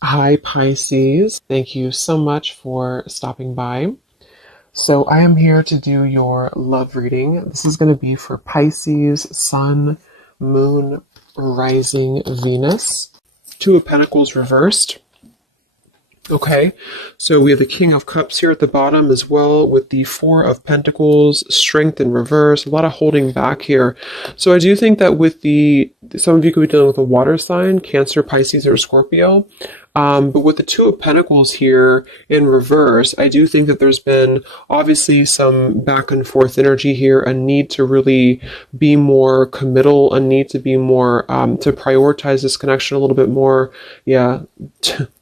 Hi, Pisces. Thank you so much for stopping by. So, I am here to do your love reading. This is going to be for Pisces, Sun, Moon, Rising, Venus. Two of Pentacles reversed. Okay, so we have the King of Cups here at the bottom as well with the Four of Pentacles, Strength in reverse, a lot of holding back here. So I do think that some of you could be dealing with a water sign, Cancer, Pisces, or Scorpio. But with the Two of Pentacles here in reverse, I do think that there's been obviously some back and forth energy here, a need to really be more committal, a need to be more, to prioritize this connection a little bit more. Yeah,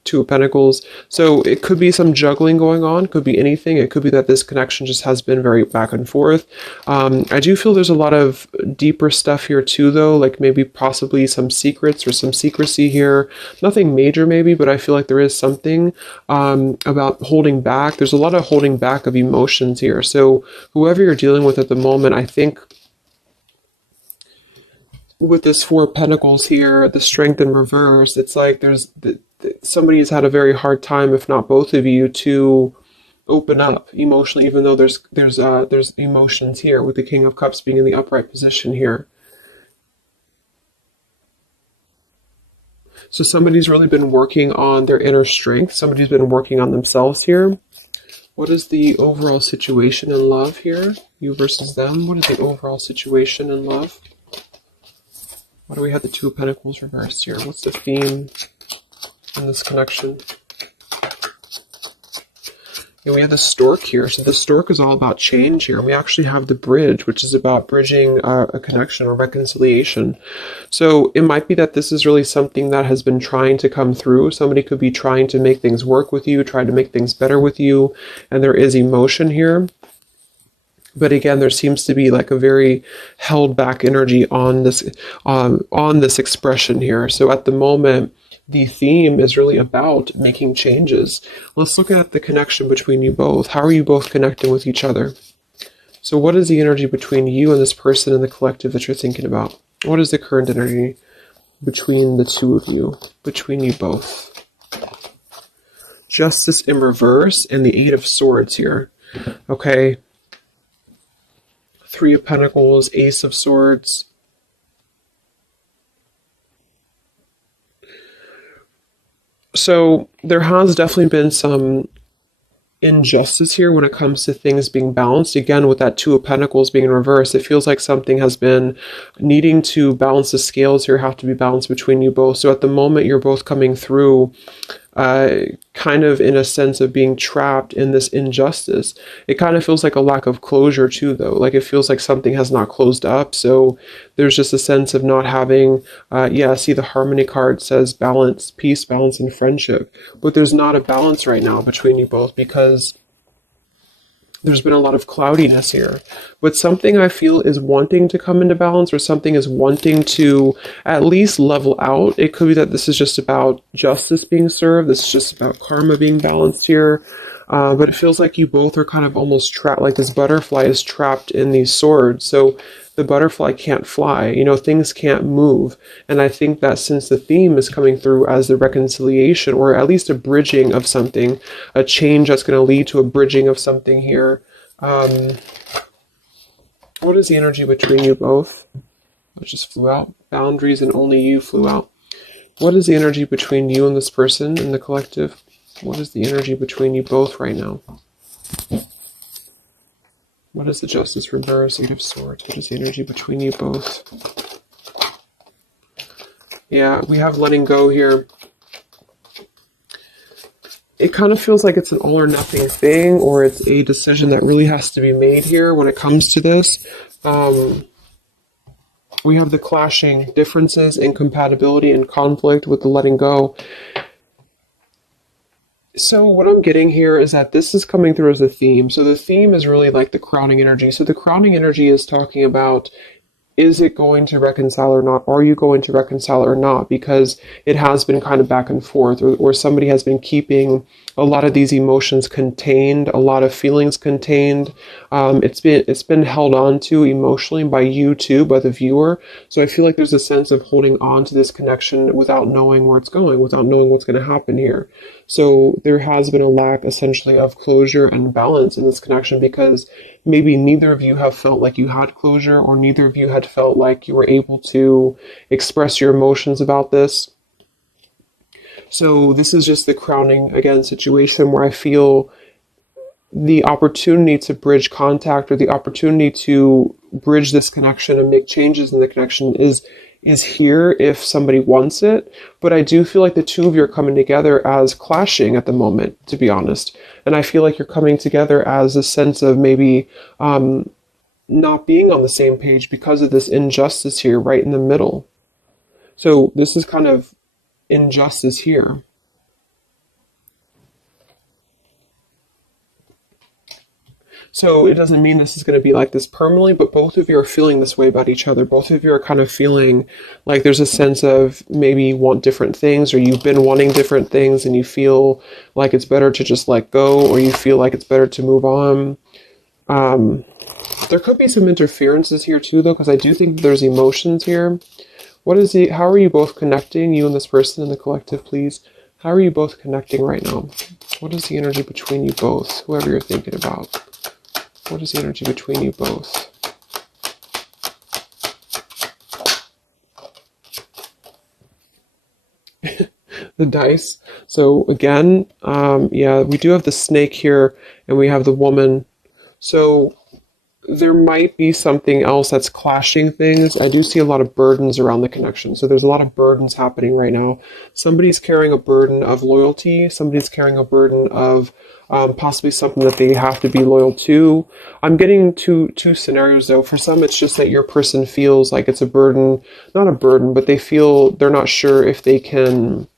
Two of Pentacles. So it could be some juggling going on, could be anything. It could be that this connection just has been very back and forth. I do feel there's a lot of deeper stuff here too, though, like maybe possibly some secrets or some secrecy here. Nothing major maybe, but I feel like there is something about holding back. There's a lot of holding back of emotions here. So whoever you're dealing with at the moment, I think with this Four of Pentacles here, the Strength in reverse, it's like somebody has had a very hard time, if not both of you, to open up emotionally, even though there's emotions here with the King of Cups being in the upright position here. So somebody's really been working on their inner strength. Somebody's been working on themselves here. What is the overall situation in love here? You versus them. What is the overall situation in love? Why do we have the Two of Pentacles reversed here? What's the theme in this connection? And we have the Stork here. So the Stork is all about change here. We actually have the Bridge, which is about bridging a connection or reconciliation. So it might be that this is really something that has been trying to come through. Somebody could be trying to make things work with you, try to make things better with you. And there is emotion here. But again, there seems to be like a very held back energy on this expression here. So at the moment, the theme is really about making changes. Let's look at the connection between you both. How are you both connecting with each other? So what is the energy between you and this person in the collective that you're thinking about? What is the current energy between the two of you, between you both? Justice in reverse and the Eight of Swords here. Okay. Three of Pentacles, Ace of Swords. So there has definitely been some injustice here when it comes to things being balanced. Again, with that Two of Pentacles being in reverse, it feels like something has been needing to balance. The scales here have to be balanced between you both. So at the moment, you're both coming through kind of in a sense of being trapped in this injustice. It kind of feels like a lack of closure too, though. Like it feels like something has not closed up. So there's just a sense of not having, see the Harmony card says balance, peace, balance, and friendship. But there's not a balance right now between you both because there's been a lot of cloudiness here, but something I feel is wanting to come into balance, or something is wanting to at least level out. It could be that this is just about justice being served. This is just about karma being balanced here. But it feels like you both are kind of almost trapped, like this butterfly is trapped in these swords. So the butterfly can't fly, things can't move. And I think that since the theme is coming through as the reconciliation, or at least a bridging of something, a change that's going to lead to a bridging of something here. What is the energy between you both? It just flew out. Boundaries and only you flew out. What is the energy between you and this person in the collective? What is the energy between you both right now? What is the Justice reverse? Eight of Swords. What is the energy between you both? Yeah, we have letting go here. It kind of feels like it's an all or nothing thing, or it's a decision that really has to be made here when it comes to this. We have the clashing differences, incompatibility, and conflict with the letting go. So what I'm getting here is that this is coming through as a theme. So the theme is really like the crowning energy. So the crowning energy is talking about is it going to reconcile or not? Are you going to reconcile or not? Because it has been kind of back and forth, or somebody has been keeping a lot of these emotions contained, a lot of feelings contained. It's been held on to emotionally by you too, by the viewer. So I feel like there's a sense of holding on to this connection without knowing where it's going, without knowing what's going to happen here. So there has been a lack essentially of closure and balance in this connection, because maybe neither of you have felt like you had closure, or neither of you had felt like you were able to express your emotions about this. So this is just the crowning, again, situation where I feel the opportunity to bridge contact, or the opportunity to bridge this connection and make changes in the connection is here if somebody wants it. But I do feel like the two of you are coming together as clashing at the moment, to be honest. And I feel like you're coming together as a sense of maybe not being on the same page because of this injustice here right in the middle. So this is kind of injustice here. So it doesn't mean this is going to be like this permanently, but both of you are feeling this way about each other. Both of you are kind of feeling like there's a sense of maybe you want different things, or you've been wanting different things and you feel like it's better to just let go, or you feel like it's better to move on. There could be some interferences here too, though, because I do think there's emotions here. How are you both connecting, you and this person in the collective, please? How are you both connecting right now? What is the energy between you both, whoever you're thinking about? What is the energy between you both? The dice. So again, yeah, we do have the snake here, and we have the woman. So there might be something else that's clashing things. I do see a lot of burdens around the connection. So there's a lot of burdens happening right now. Somebody's carrying a burden of loyalty. Somebody's carrying a burden of possibly something that they have to be loyal to. I'm getting two scenarios though. For some, it's just that your person feels like it's a burden, not a burden, but they feel they're not sure if they can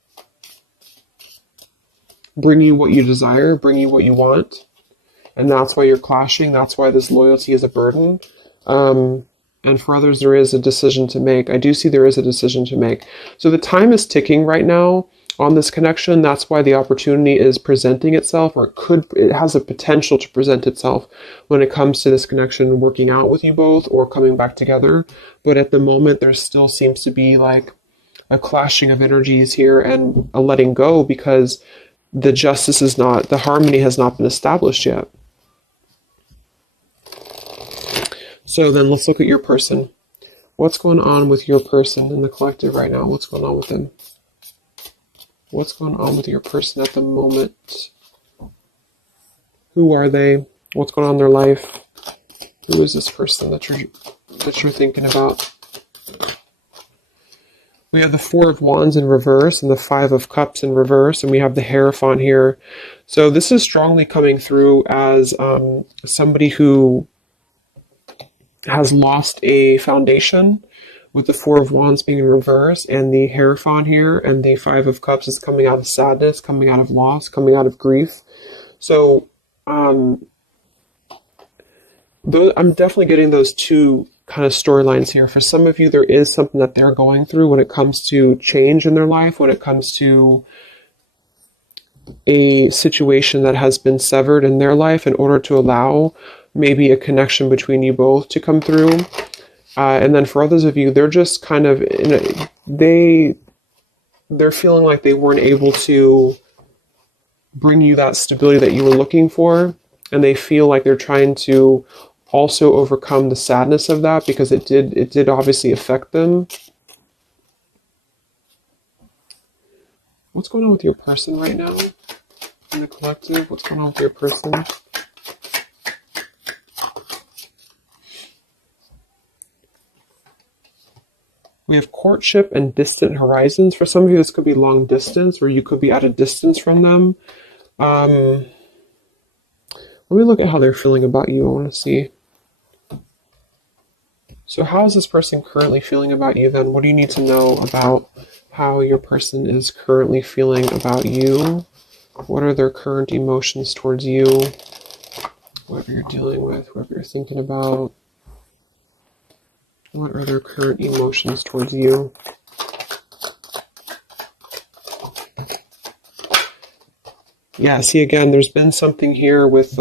bring you what you desire, bring you what you want. And that's why you're clashing. That's why this loyalty is a burden. And for others, there is a decision to make. I do see there is a decision to make. So the time is ticking right now on this connection. That's why the opportunity is presenting itself, or it has a potential to present itself when it comes to this connection working out with you both or coming back together. But at the moment, there still seems to be like a clashing of energies here and a letting go, because the harmony has not been established yet. So then let's look at your person. What's going on with your person in the collective right now? What's going on with them? What's going on with your person at the moment? Who are they? What's going on in their life? Who is this person that you're thinking about? We have the Four of Wands in reverse and the Five of Cups in reverse, and we have the Hierophant here. So this is strongly coming through as somebody who has lost a foundation, with the Four of Wands being in reverse, and the Hierophant here, and the Five of Cups is coming out of sadness, coming out of loss, coming out of grief. So I'm definitely getting those two kind of storylines here. For some of you, there is something that they're going through when it comes to change in their life, when it comes to a situation that has been severed in their life in order to allow maybe a connection between you both to come through. And then for others of you, they're just kind of they're feeling like they weren't able to bring you that stability that you were looking for, and they feel like they're trying to also overcome the sadness of that, because it did obviously affect them. What's going on with your person right now in the collective? What's going on with your person? We have courtship and distant horizons. For some of you, this could be long distance, or you could be at a distance from them. Let me look at how they're feeling about you. I want to see. So how is this person currently feeling about you then? What do you need to know about how your person is currently feeling about you? What are their current emotions towards you? Whoever you're dealing with, whoever you're thinking about. What are their current emotions towards you? Yeah, see, again, there's been something here with,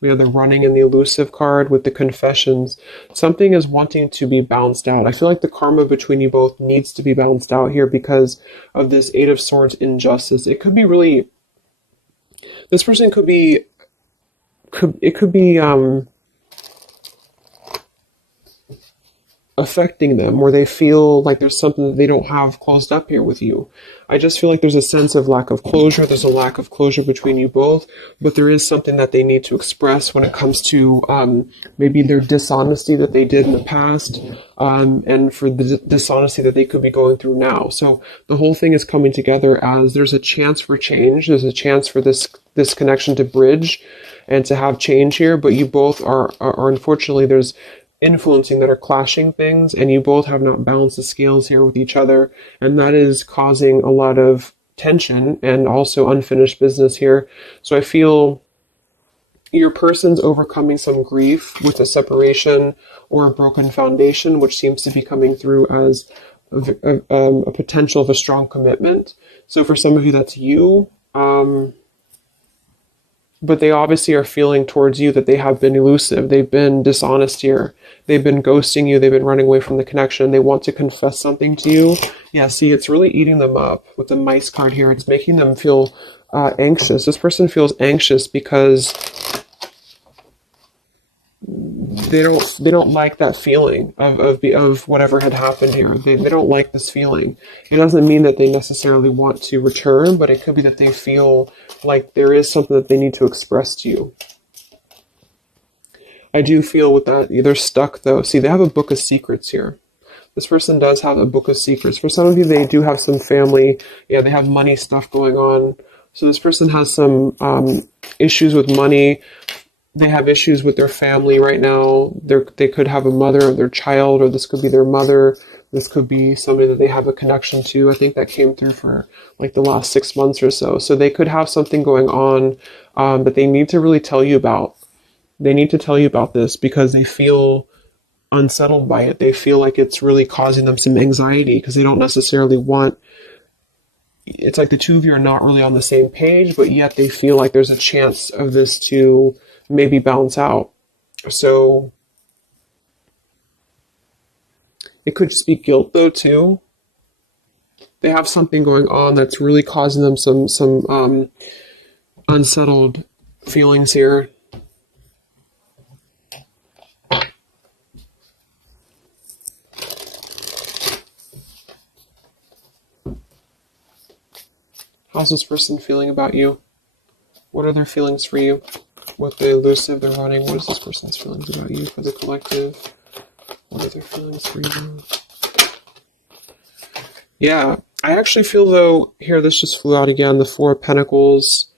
we have the running and the elusive card with the confessions. Something is wanting to be balanced out. I feel like the karma between you both needs to be balanced out here because of this Eight of Swords injustice. It could be really, this person could be, it could be, affecting them, where they feel like there's something that they don't have closed up here with you. I just feel like there's a sense of lack of closure. There's a lack of closure between you both, but there is something that they need to express when it comes to maybe their dishonesty that they did in the past, and for the dishonesty that they could be going through now. So the whole thing is coming together as there's a chance for change. There's a chance for this connection to bridge and to have change here, but you both are unfortunately, there's influencing that are clashing things, and you both have not balanced the scales here with each other, and that is causing a lot of tension and also unfinished business here. So I feel your person's overcoming some grief with a separation or a broken foundation, which seems to be coming through as a potential of a strong commitment. So for some of you, that's you. But they obviously are feeling towards you that they have been elusive. They've been dishonest here. They've been ghosting you. They've been running away from the connection. They want to confess something to you. Yeah, see, it's really eating them up with the mice card here. It's making them feel anxious. This person feels anxious because they don't like that feeling of whatever had happened here. They don't like this feeling. It doesn't mean that they necessarily want to return, but it could be that they feel like there is something that they need to express to you. I do feel with that, they're stuck though. See, they have a book of secrets here. This person does have a book of secrets. For some of you, they do have some family. Yeah, they have money stuff going on. So this person has some issues with money. They have issues with their family right now. They could have a mother of their child, or this could be their mother. This could be somebody that they have a connection to. I think that came through for like the last 6 months or so. So they could have something going on that they need to really tell you about. They need to tell you about this because they feel unsettled by it. They feel like it's really causing them some anxiety because they don't necessarily want, it's like the two of you are not really on the same page, but yet they feel like there's a chance of this to maybe balance out. So it could just be guilt though too. They have something going on that's really causing them some unsettled feelings here. How's this person feeling about you? What are their feelings for you? With the elusive, they're running. What is this person's feelings about you for the collective? What are their feelings for you? Yeah, I actually feel though, here, this just flew out again, the Four of Pentacles.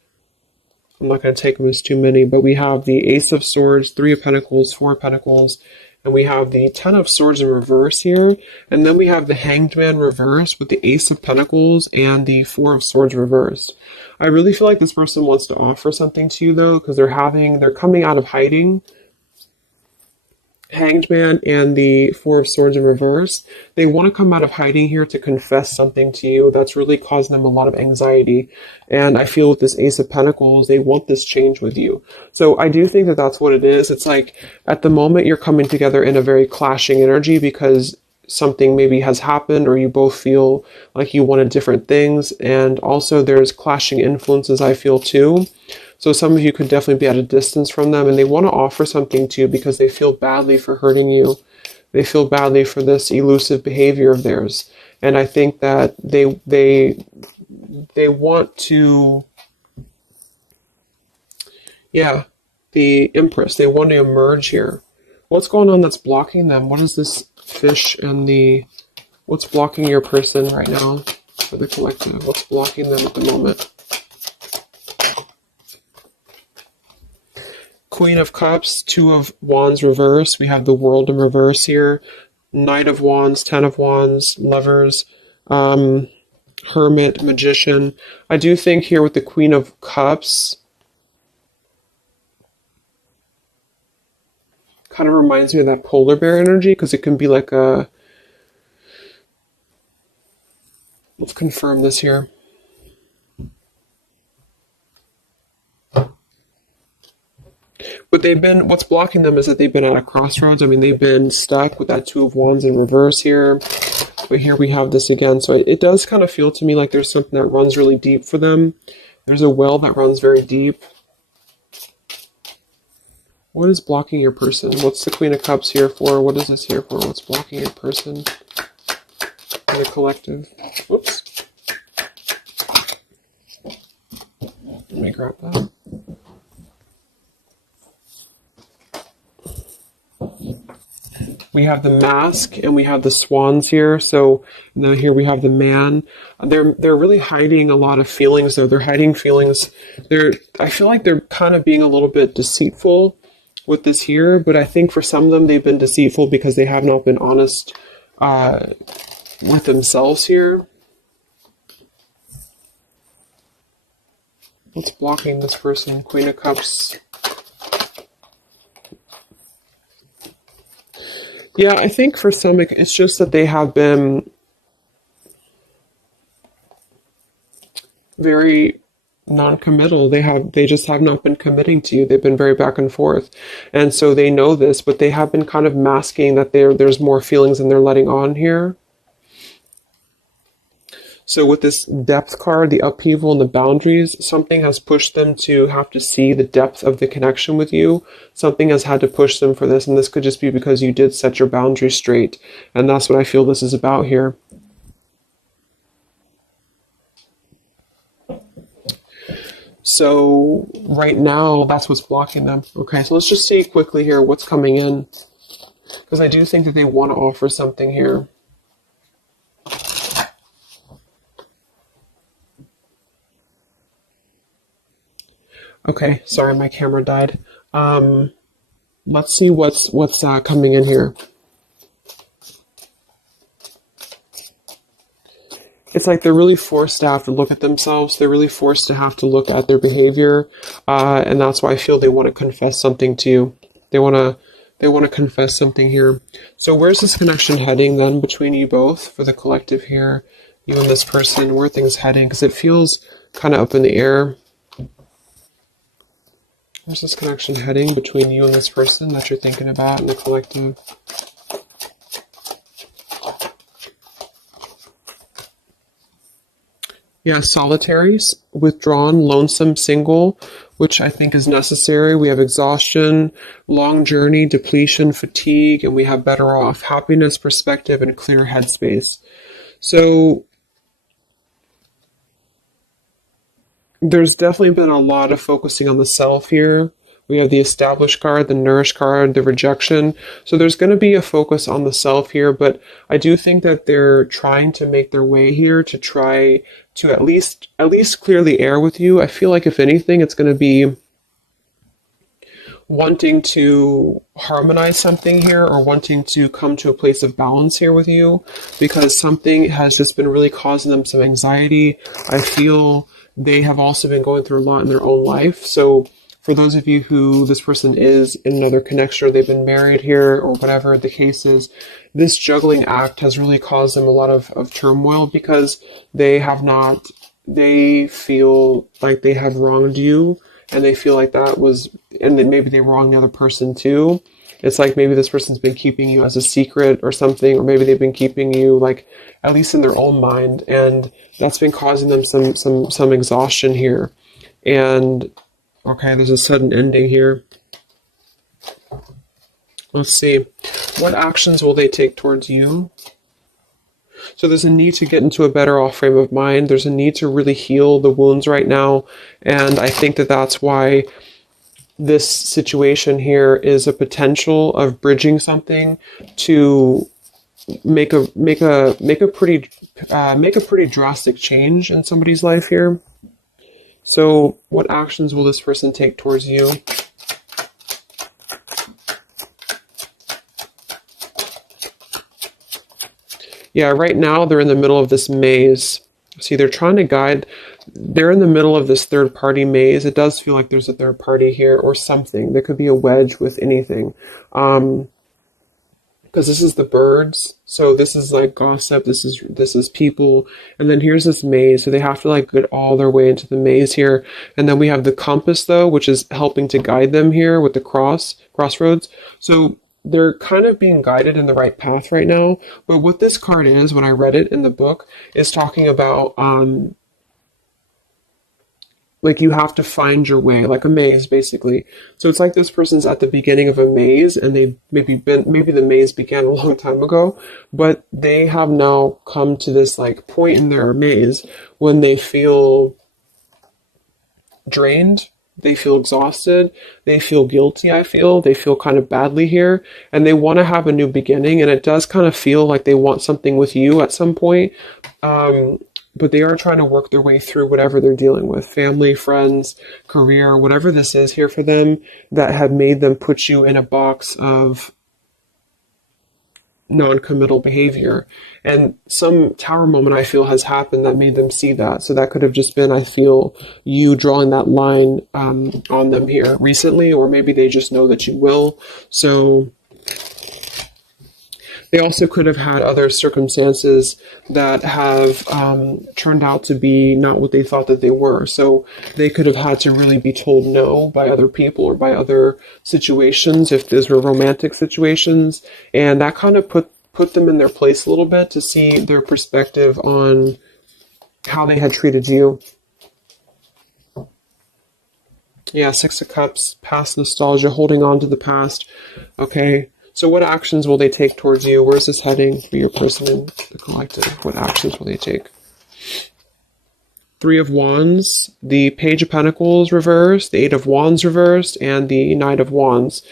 I'm not going to take them as too many, but we have the Ace of Swords, Three of Pentacles, Four of Pentacles, and we have the Ten of Swords in reverse here. And then we have the Hanged Man reversed with the Ace of Pentacles and the Four of Swords reversed. I really feel like this person wants to offer something to you though, because they're coming out of hiding. Hanged Man and the Four of Swords in reverse. They want to come out of hiding here to confess something to you that's really causing them a lot of anxiety. And I feel with this Ace of Pentacles, they want this change with you. So I do think that that's what it is. It's like at the moment you're coming together in a very clashing energy because something maybe has happened or you both feel like you wanted different things. And also there's clashing influences, I feel too. So some of you could definitely be at a distance from them and they want to offer something to you because they feel badly for hurting you. They feel badly for this elusive behavior of theirs. And I think that they want to, yeah, the Empress, they want to emerge here. What's going on that's blocking them? What is this fish and what's blocking your person right now for the collective? What's blocking them at the moment? Queen of Cups, Two of Wands reverse. We have the World in reverse here. Knight of Wands, Ten of Wands, Lovers, Hermit, Magician. I do think here with the Queen of Cups, kind of reminds me of that polar bear energy, because it can be like a, let's confirm this here. But what's blocking them is that they've been at a crossroads. I mean, they've been stuck with that Two of Wands in reverse here. But here we have this again. So it does kind of feel to me like there's something that runs really deep for them. There's a well that runs very deep. What is blocking your person? What's the Queen of Cups here for? What is this here for? What's blocking your person? In the collective. Whoops. Let me grab that. We have the Mask and we have the Swans here. So now here we have the Man. They're really hiding a lot of feelings though. They're hiding feelings. I feel like they're kind of being a little bit deceitful with this here, but I think for some of them they've been deceitful because they have not been honest with themselves here. What's blocking this person? Queen of Cups. Yeah, I think for some, it's just that they have been very non-committal. They just have not been committing to you. They've been very back and forth. And so they know this, but they have been kind of masking that there's more feelings than they're letting on here. So with this Depth card, the upheaval and the boundaries, something has pushed them to have to see the depth of the connection with you. Something has had to push them for this, and this could just be because you did set your boundaries straight. And that's what I feel this is about here. So right now, that's what's blocking them. Okay, so let's just see quickly here what's coming in. Because I do think that they want to offer something here. Okay, sorry, my camera died. Let's see what's coming in here. It's like they're really forced to have to look at themselves. They're really forced to have to look at their behavior, and that's why I feel they want to confess something to you. They want to confess something here. So where's this connection heading then between you both for the collective here? You and this person, where are things heading? Because it feels kind of up in the air. Where's this connection heading between you and this person that you're thinking about in the collective? Yeah, solitary, withdrawn, lonesome, single, which I think is necessary. We have exhaustion, long journey, depletion, fatigue, and we have better off, happiness, perspective, and clear headspace. So there's definitely been a lot of focusing on the self here. We have the established card, the nourished card, the rejection. So there's going to be a focus on the self here, but I do think that they're trying to make their way here to try to at least clear the air with you. I feel like if anything, it's going to be wanting to harmonize something here or wanting to come to a place of balance here with you, because something has just been really causing them some anxiety. I feel they have also been going through a lot in their own life. So for those of you who this person is in another connection, or they've been married here, or whatever the case is, this juggling act has really caused them a lot of turmoil, because they feel like they have wronged you, and they feel like that was, and then maybe they wronged the other person too. It's like maybe this person's been keeping you as a secret or something, or maybe they've been keeping you, like, at least in their own mind, and that's been causing them some exhaustion here. And okay, there's a sudden ending here. Let's see. What actions will they take towards you? So there's a need to get into a better off frame of mind. There's a need to really heal the wounds right now, and I think that that's why this situation here is a potential of bridging something to make a pretty drastic change in somebody's life here. So what actions will this person take towards you? Yeah, right now they're in the middle of this maze. See, they're trying to guide. they're in the middle of this third party maze. It does feel like there's a third party here or something. There could be a wedge with anything. Because this is the birds, so this is like gossip, this is people, and then here's this maze, so they have to like get all their way into the maze here. And then we have the compass though, which is helping to guide them here with the crossroads. So they're kind of being guided in the right path right now. But what this card is, when I read it in the book, is talking about like you have to find your way, like a maze basically. So it's like this person's at the beginning of a maze, and maybe the maze began a long time ago, but they have now come to this like point in their maze when they feel drained, they feel exhausted, they feel guilty, they feel kind of badly here, and they want to have a new beginning, and it does kind of feel like they want something with you at some point. But they are trying to work their way through whatever they're dealing with, family, friends, career, whatever this is here for them that have made them put you in a box of non-committal behavior. And some tower moment I feel has happened that made them see that. So that could have just been, I feel, you drawing that line on them here recently, or maybe they just know that you will. So they also could have had other circumstances that have turned out to be not what they thought that they were. So they could have had to really be told no by other people or by other situations, if those were romantic situations. And that kind of put them in their place a little bit to see their perspective on how they had treated you. Yeah, Six of Cups, past nostalgia, holding on to the past. Okay. So what actions will they take towards you? Where's this heading for your person in the collective? What actions will they take? Three of Wands, the Page of Pentacles reversed, the Eight of Wands reversed, and the Knight of Wands.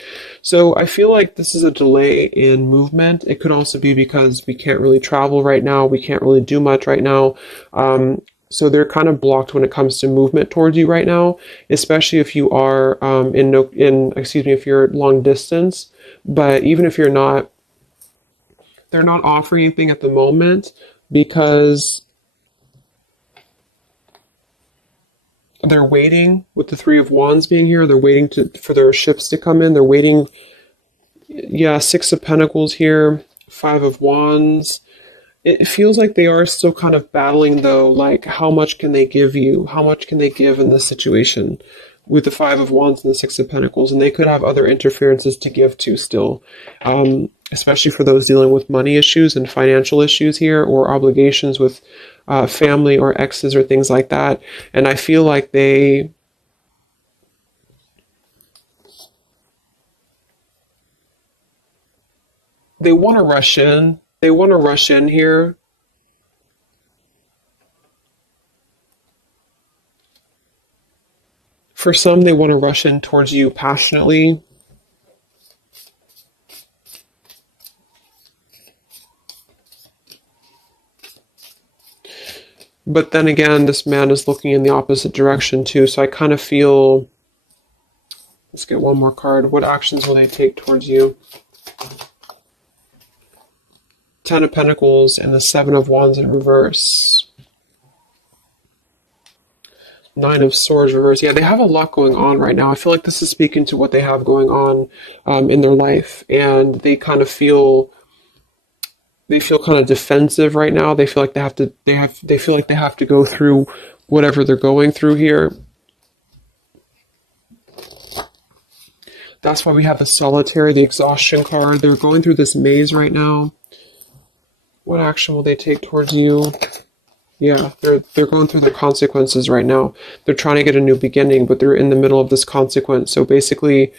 So I feel like this is a delay in movement. It could also be because we can't really travel right now. We can't really do much right now. So they're kind of blocked when it comes to movement towards you right now, especially if you are if you're long distance. But even if you're not, they're not offering anything at the moment because they're waiting with the Three of Wands being here. They're waiting for their ships to come in. They're waiting. Yeah, Six of Pentacles here, Five of Wands. It feels like they are still kind of battling though, like how much can they give you? How much can they give in this situation? With the Five of Wands and the Six of Pentacles, and they could have other interferences to give to still, especially for those dealing with money issues and financial issues here, or obligations with family or exes or things like that. And I feel like they want to rush in. They want to rush in here. For some, they want to rush in towards you passionately. But then again, this man is looking in the opposite direction too. So I kind of feel, let's get one more card. What actions will they take towards you? Ten of Pentacles and the Seven of Wands in reverse. Nine of Swords reverse. Yeah, they have a lot going on right now. I feel like this is speaking to what they have going on in their life, and they kind of feel kind of defensive right now. They feel like they feel like they have to go through whatever they're going through here. That's why we have the Solitary, the exhaustion card. They're going through this maze right now. What action will they take towards you? Yeah, they're going through their consequences right now. They're trying to get a new beginning, but they're in the middle of this consequence. So basically,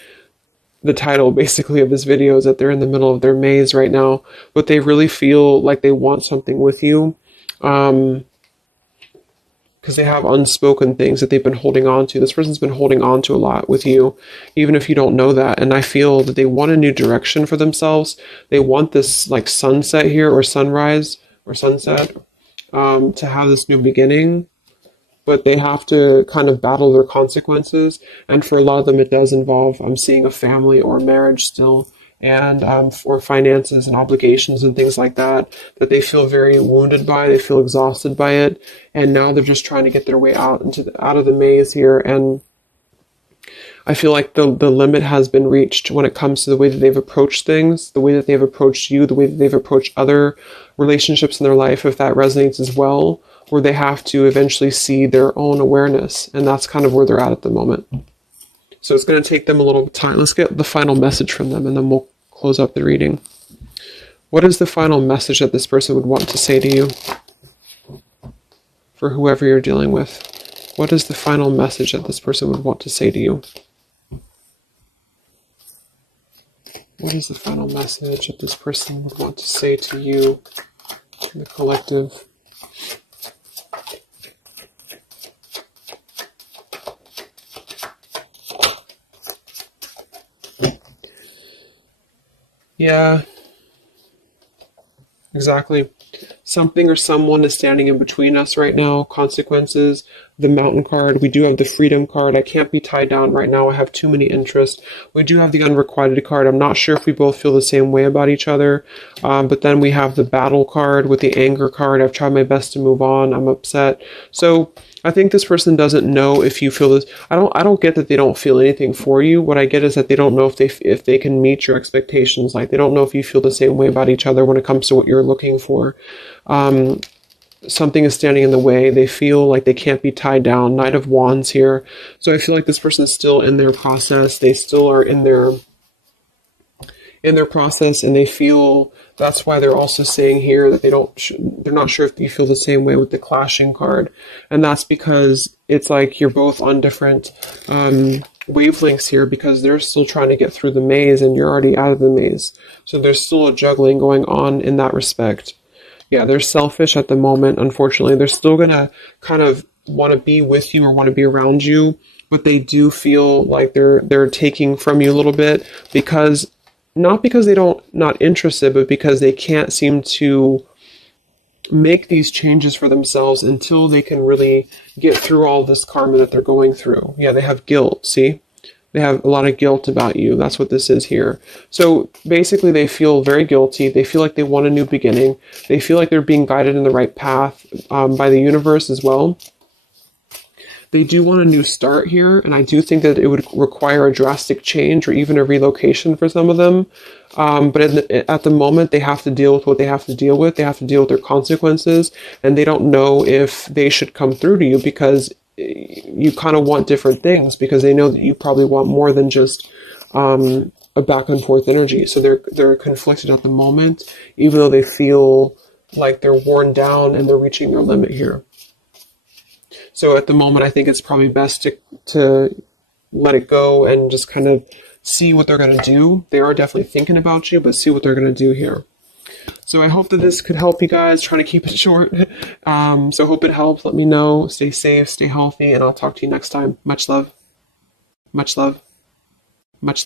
the title basically of this video is that they're in the middle of their maze right now, but they really feel like they want something with you, because they have unspoken things that they've been holding on to. This person's been holding on to a lot with you, even if you don't know that. And I feel that they want a new direction for themselves. They want this like sunset here, or sunrise, or sunset, to have this new beginning, but they have to kind of battle their consequences. And for a lot of them, it does involve, I'm seeing a family or marriage still. and for finances and obligations and things like that, that they feel very wounded by, they feel exhausted by it, and now they're just trying to get their way out out of the maze here. And I feel like the limit has been reached when it comes to the way that they've approached things, the way that they've approached you, the way that they've approached other relationships in their life, if that resonates as well, where they have to eventually see their own awareness. And that's kind of where they're at the moment. So it's going to take them a little time. Let's get the final message from them, and then we'll close up the reading. What is the final message that this person would want to say to you? For whoever you're dealing with. What is the final message that this person would want to say to you? What is the final message that this person would want to say to you in the collective? Yeah, exactly. Something or someone is standing in between us right now. Consequences, the mountain card. We do have the freedom card. I can't be tied down right now. I have too many interests. We do have the unrequited card. I'm not sure if we both feel the same way about each other. But then we have the battle card with the anger card. I've tried my best to move on. I'm upset. So I think this person doesn't know if you feel this. I don't get that they don't feel anything for you. What I get is that they don't know if they can meet your expectations. Like, they don't know if you feel the same way about each other when it comes to what you're looking for. Something is standing in the way. They feel like they can't be tied down. Knight of Wands here. So I feel like this person is still in their process. They still are in their process, and they feel, that's why they're also saying here that they're not sure if you feel the same way with the clashing card. And that's because it's like you're both on different wavelengths here, because they're still trying to get through the maze and you're already out of the maze. So there's still a juggling going on in that respect. Yeah, they're selfish at the moment, unfortunately. They're still going to kind of want to be with you or want to be around you, but they do feel like they're taking from you a little bit, because not because they not interested, but because they can't seem to make these changes for themselves until they can really get through all this karma that they're going through. Yeah, they have guilt, see? They have a lot of guilt about you. That's what this is here. So basically they feel very guilty. They feel like they want a new beginning. They feel like they're being guided in the right path by the universe as well. They do want a new start here, and I do think that it would require a drastic change or even a relocation for some of them. But at the moment, they have to deal with what they have to deal with. They have to deal with their consequences, and they don't know if they should come through to you, because you kind of want different things, because they know that you probably want more than just a back and forth energy. So they're conflicted at the moment, even though they feel like they're worn down and they're reaching their limit here. So at the moment, I think it's probably best to let it go and just kind of see what they're going to do. They are definitely thinking about you, but see what they're going to do here. So I hope that this could help you guys. Trying to keep it short. So hope it helps. Let me know. Stay safe, stay healthy, and I'll talk to you next time. Much love. Much love.